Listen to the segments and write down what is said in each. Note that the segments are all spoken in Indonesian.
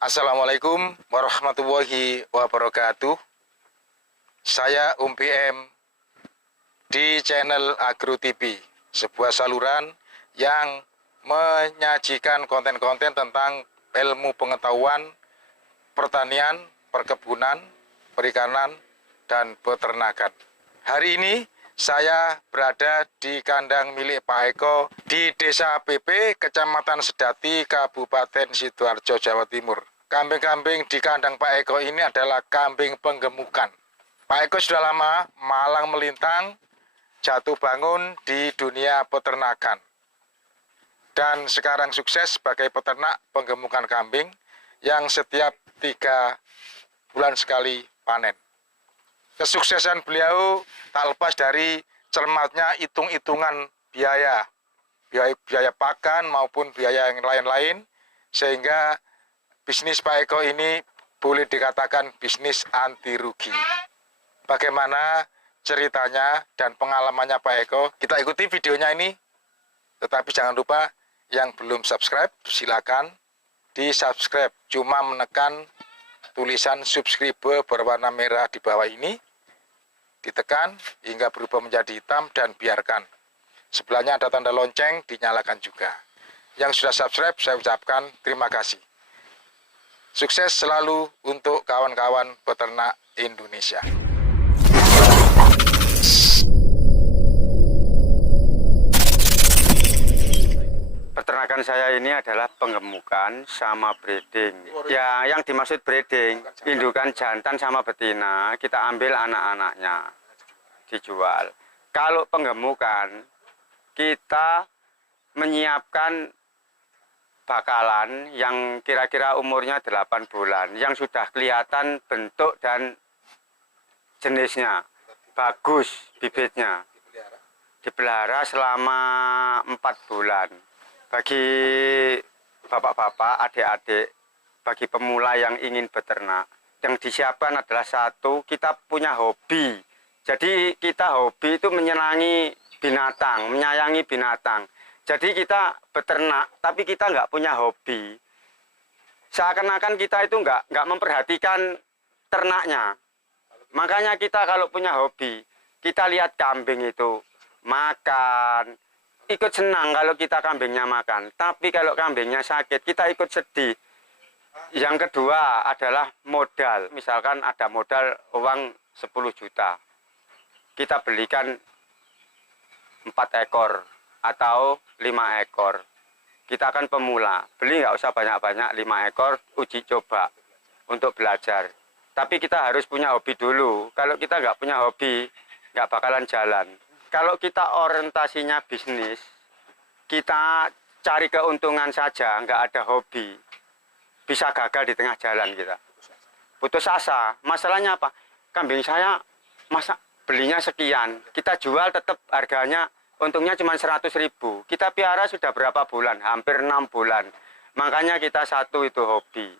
Assalamualaikum warahmatullahi wabarakatuh. Saya PM di channel Agro TV, sebuah saluran yang menyajikan konten-konten tentang ilmu pengetahuan pertanian, perkebunan, perikanan, dan peternakan. Hari ini saya berada di kandang milik Pak Eko di Desa PP, Kecamatan Sedati, Kabupaten Sidoarjo, Jawa Timur. Kambing-kambing di kandang Pak Eko ini adalah kambing penggemukan. Pak Eko sudah lama malang melintang, jatuh bangun di dunia peternakan. Dan sekarang sukses sebagai peternak penggemukan kambing yang setiap 3 bulan sekali panen. Kesuksesan beliau tak lepas dari cermatnya hitung-hitungan biaya pakan maupun biaya yang lain-lain, sehingga bisnis Pak Eko ini boleh dikatakan bisnis anti rugi. Bagaimana ceritanya dan pengalamannya Pak Eko? Kita ikuti videonya ini. Tetapi jangan lupa yang belum subscribe, silakan di-subscribe. Cuma menekan tulisan subscribe berwarna merah di bawah ini, ditekan hingga berubah menjadi hitam dan biarkan. Sebelahnya ada tanda lonceng, dinyalakan juga. Yang sudah subscribe, saya ucapkan terima kasih. Sukses selalu untuk kawan-kawan peternak Indonesia. Peternakan saya ini adalah penggemukan sama breeding. Ya, yang dimaksud breeding, indukan jantan sama betina, kita ambil anak-anaknya, dijual. Kalau penggemukan, kita menyiapkan bakalan yang kira-kira umurnya 8 bulan, yang sudah kelihatan bentuk dan jenisnya, bagus bibitnya. Dipelihara selama 4 bulan. Bagi bapak-bapak, adik-adik, bagi pemula yang ingin beternak, yang disiapkan adalah satu, kita punya hobi. Jadi kita hobi itu menyenangi binatang, menyayangi binatang. Jadi kita beternak, tapi kita nggak punya hobi. Seakan-akan kita itu nggak memperhatikan ternaknya. Makanya kita kalau punya hobi, kita lihat kambing itu makan, ikut senang kalau kita kambingnya makan. Tapi kalau kambingnya sakit, kita ikut sedih. Yang kedua adalah modal. Misalkan ada modal uang 10 juta. Kita belikan 4 ekor atau 5 ekor. Kita akan pemula. Beli nggak usah banyak-banyak, 5 ekor uji coba untuk belajar. Tapi kita harus punya hobi dulu. Kalau kita nggak punya hobi, nggak bakalan jalan. Kalau kita orientasinya bisnis, kita cari keuntungan saja, nggak ada hobi, bisa gagal di tengah jalan kita. Putus asa. Masalahnya apa? Kambing saya masa belinya sekian, kita jual tetap harganya, untungnya cuma 100.000. Kita piara sudah berapa bulan? Hampir 6 bulan. Makanya kita satu itu hobi.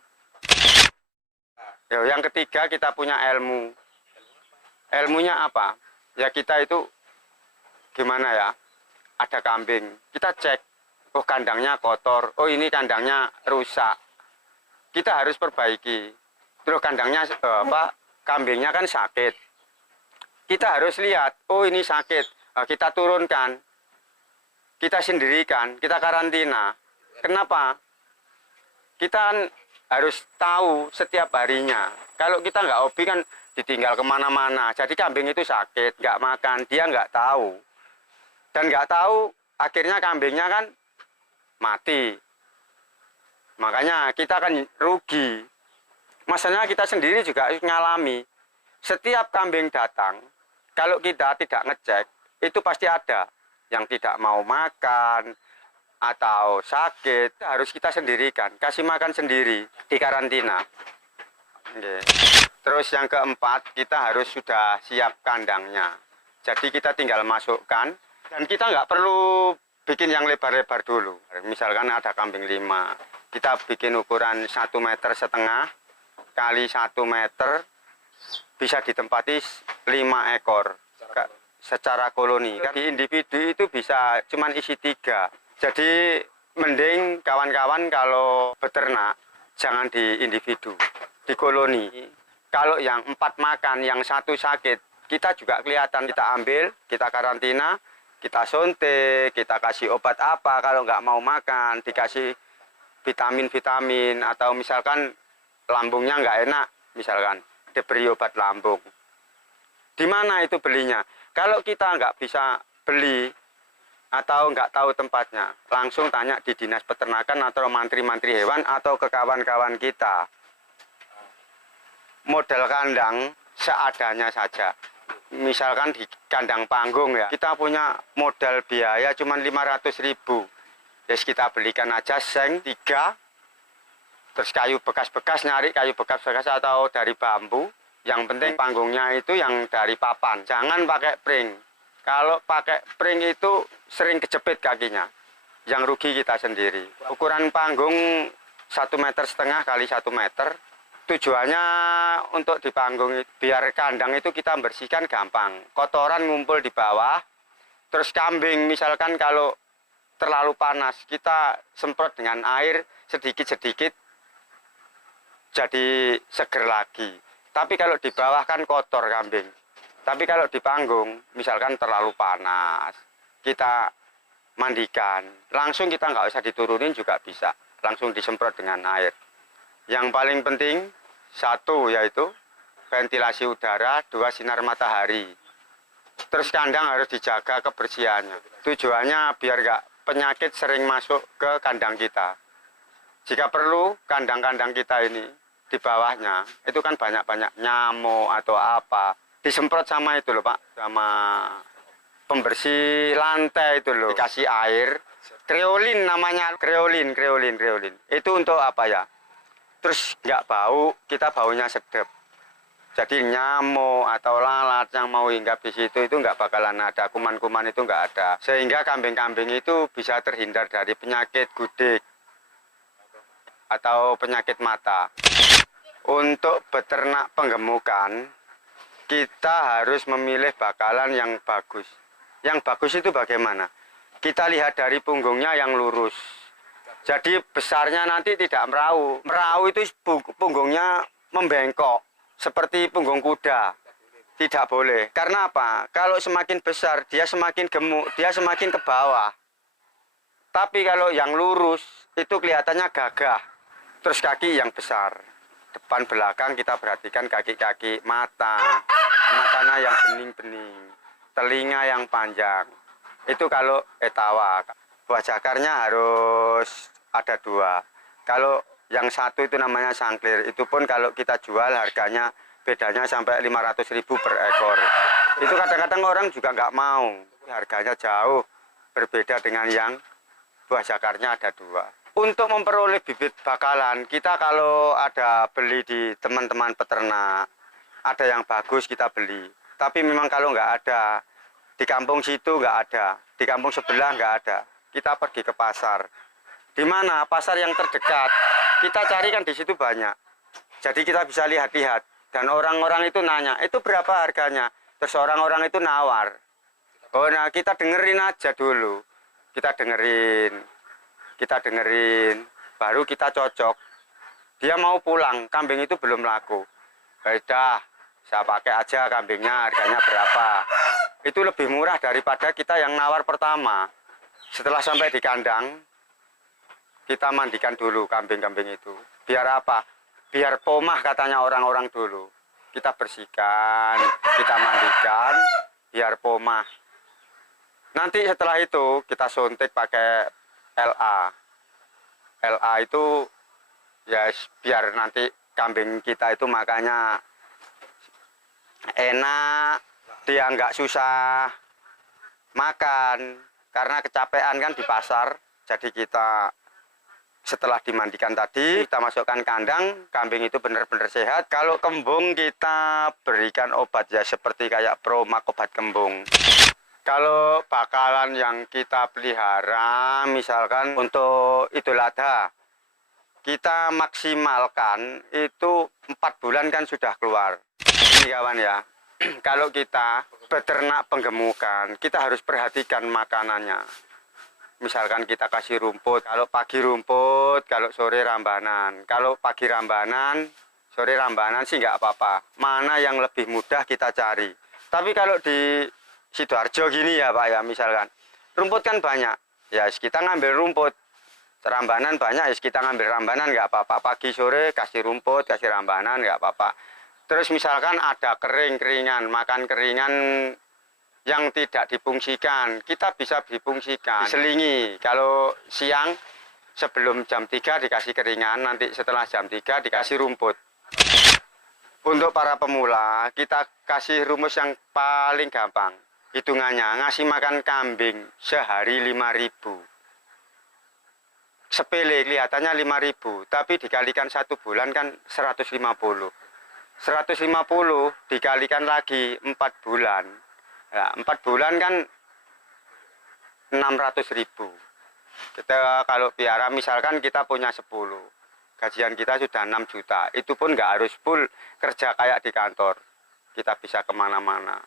Yang ketiga, kita punya ilmu. Ilmunya apa? Ya kita itu gimana ya, ada kambing, kita cek, oh kandangnya kotor, oh ini kandangnya rusak, kita harus perbaiki. Terus kandangnya kambingnya kan sakit, kita harus lihat, oh ini sakit, kita turunkan, kita sendirikan, kita karantina. Kenapa? Kita kan harus tahu setiap harinya. Kalau kita nggak hobi kan ditinggal kemana-mana, jadi kambing itu sakit, nggak makan, dia nggak tahu. Dan nggak tahu, akhirnya kambingnya kan mati. Makanya kita kan rugi. Masalahnya kita sendiri juga ngalami. Setiap kambing datang, kalau kita tidak ngecek, itu pasti ada yang tidak mau makan atau sakit. Harus kita sendirikan, kasih makan sendiri, di karantina. Oke. Terus yang keempat, kita harus sudah siap kandangnya. Jadi kita tinggal masukkan. Dan kita nggak perlu bikin yang lebar-lebar dulu. Misalkan ada kambing 5, kita bikin ukuran 1,5 meter kali 1 meter, bisa ditempati 5 ekor secara koloni. Di individu itu bisa cuman isi 3. Jadi mending kawan-kawan kalau beternak, jangan di individu, di koloni. Kalau yang 4 makan, yang 1 sakit, kita juga kelihatan. Kita ambil, kita karantina, kita suntik, kita kasih obat apa. Kalau nggak mau makan, dikasih vitamin-vitamin, atau misalkan lambungnya nggak enak, misalkan diberi obat lambung. Di mana itu belinya? Kalau kita nggak bisa beli atau nggak tahu tempatnya, langsung tanya di dinas peternakan atau mantri-mantri hewan atau ke kawan-kawan kita. Modal kandang seadanya saja. Misalkan di kandang panggung ya, kita punya modal biaya cuma 500.000. Jadi kita belikan aja seng 3, terus kayu bekas-bekas, nyari kayu bekas-bekas atau dari bambu. Yang penting panggungnya itu yang dari papan, jangan pakai pring. Kalau pakai pring itu sering kejepit kakinya, yang rugi kita sendiri. Ukuran panggung 1,5 meter kali 1 meter. Tujuannya untuk di panggung, biar kandang itu kita bersihkan gampang. Kotoran ngumpul di bawah, terus kambing misalkan kalau terlalu panas, kita semprot dengan air sedikit-sedikit, jadi seger lagi. Tapi kalau di bawah kan kotor kambing. Tapi kalau di panggung, misalkan terlalu panas, kita mandikan. Langsung kita nggak usah diturunin juga bisa. Langsung disemprot dengan air. Yang paling penting, 1 yaitu ventilasi udara, 2 sinar matahari. Terus kandang harus dijaga kebersihannya. Tujuannya biar nggak penyakit sering masuk ke kandang kita. Jika perlu, kandang-kandang kita ini, di bawahnya itu kan banyak-banyak nyamuk atau apa, disemprot sama itu loh Pak, sama pembersih lantai itu loh, dikasih air kreolin, namanya kreolin itu untuk apa ya, terus nggak bau, kita baunya sedap, jadi nyamuk atau lalat yang mau hinggap di situ itu nggak bakalan ada, kuman-kuman itu nggak ada, sehingga kambing-kambing itu bisa terhindar dari penyakit gudik atau penyakit mata. Untuk beternak penggemukan, kita harus memilih bakalan yang bagus. Yang bagus itu bagaimana? Kita lihat dari punggungnya yang lurus. Jadi besarnya nanti tidak merau. Merau itu punggungnya membengkok, seperti punggung kuda. Tidak boleh. Karena apa? Kalau semakin besar, dia semakin gemuk, dia semakin ke bawah. Tapi kalau yang lurus, itu kelihatannya gagah. Terus kaki yang besar. Depan belakang kita perhatikan kaki-kaki, matanya yang bening-bening, telinga yang panjang. Itu kalau etawa. Buah jakarnya harus ada 2. Kalau yang 1 itu namanya sangklir. Itu pun kalau kita jual harganya bedanya sampai 500.000 per ekor. Itu kadang-kadang orang juga nggak mau. Harganya jauh berbeda dengan yang buah jakarnya ada 2. Untuk memperoleh bibit bakalan, kita kalau ada beli di teman-teman peternak, ada yang bagus kita beli. Tapi memang kalau nggak ada, di kampung situ nggak ada, di kampung sebelah nggak ada, kita pergi ke pasar. Di mana pasar yang terdekat, kita cari kan di situ banyak. Jadi kita bisa lihat-lihat, dan orang-orang itu nanya, itu berapa harganya? Terus orang-orang itu nawar. Oh, nah kita dengerin aja dulu, kita dengerin, baru kita cocok. Dia mau pulang, kambing itu belum laku. Beda, saya pakai aja kambingnya, harganya berapa. Itu lebih murah daripada kita yang nawar pertama. Setelah sampai di kandang, kita mandikan dulu kambing-kambing itu. Biar apa? Biar pomah katanya orang-orang dulu. Kita bersihkan, kita mandikan, biar pomah. Nanti setelah itu kita suntik pakai LA. LA itu ya biar nanti kambing kita itu makanya enak, dia nggak susah makan karena kecapean kan di pasar. Jadi kita setelah dimandikan tadi kita masukkan kandang, kambing itu benar-benar sehat. Kalau kembung kita berikan obat ya seperti kayak Promak, obat kembung. Kalau bakalan yang kita pelihara, misalkan untuk Idul Adha, kita maksimalkan itu 4 bulan kan sudah keluar. Ini kawan ya, kalau kita beternak penggemukan, kita harus perhatikan makanannya. misalkan kita kasih rumput, kalau pagi rumput, kalau sore rambanan. Kalau pagi rambanan, sore rambanan sih nggak apa-apa. Mana yang lebih mudah kita cari. Tapi kalau di Sidoarjo gini ya Pak ya, misalkan rumput kan banyak, ya kita ngambil rumput. Rambanan banyak, ya kita ngambil rambanan nggak apa-apa. Pagi sore kasih rumput, kasih rambanan nggak apa-apa. Terus misalkan ada keringan, makan keringan yang tidak difungsikan, kita bisa difungsikan, diselingi. Kalau siang sebelum jam 3 dikasih keringan, nanti setelah jam 3 dikasih rumput. Untuk para pemula, kita kasih rumus yang paling gampang. Hitungannya, ngasih makan kambing sehari 5.000. Sepele, kelihatannya 5.000, tapi dikalikan 1 bulan kan 150. 150 dikalikan lagi 4 bulan. Ya, 4 bulan kan 600.000. Kita kalau piara misalkan kita punya 10, gajian kita sudah 6 juta. Itu pun nggak harus full kerja kayak di kantor. Kita bisa kemana-mana.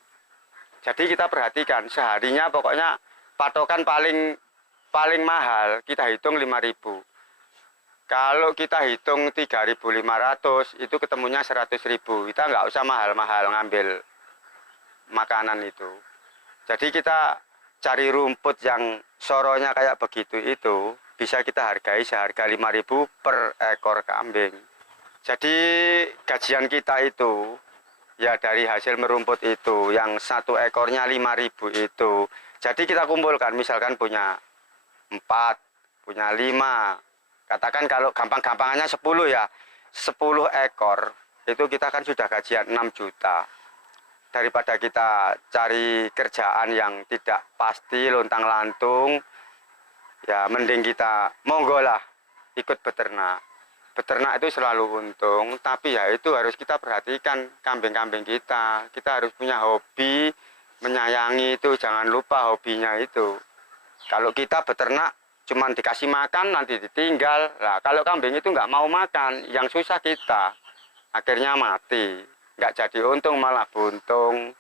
Jadi kita perhatikan seharinya pokoknya patokan paling mahal kita hitung 5.000. Kalau kita hitung 3.500 itu ketemunya 100.000. Kita nggak usah mahal-mahal ngambil makanan itu. Jadi kita cari rumput yang soronya kayak begitu itu bisa kita hargai seharga 5.000 per ekor kambing. Jadi gajian kita itu ya dari hasil merumput itu yang 1 ekornya 5.000 itu. Jadi kita kumpulkan misalkan punya 4, punya 5. Katakan kalau gampang-gampangannya 10 ya. 10 ekor itu kita kan sudah gajian 6 juta. Daripada kita cari kerjaan yang tidak pasti lontang-lantung, ya mending kita monggo lah ikut beternak. Beternak itu selalu untung, tapi ya itu harus kita perhatikan kambing-kambing kita. Kita harus punya hobi, menyayangi itu, jangan lupa hobinya itu. Kalau kita beternak cuma dikasih makan nanti ditinggal. Nah, kalau kambing itu nggak mau makan, yang susah kita. Akhirnya mati. Nggak jadi untung malah buntung.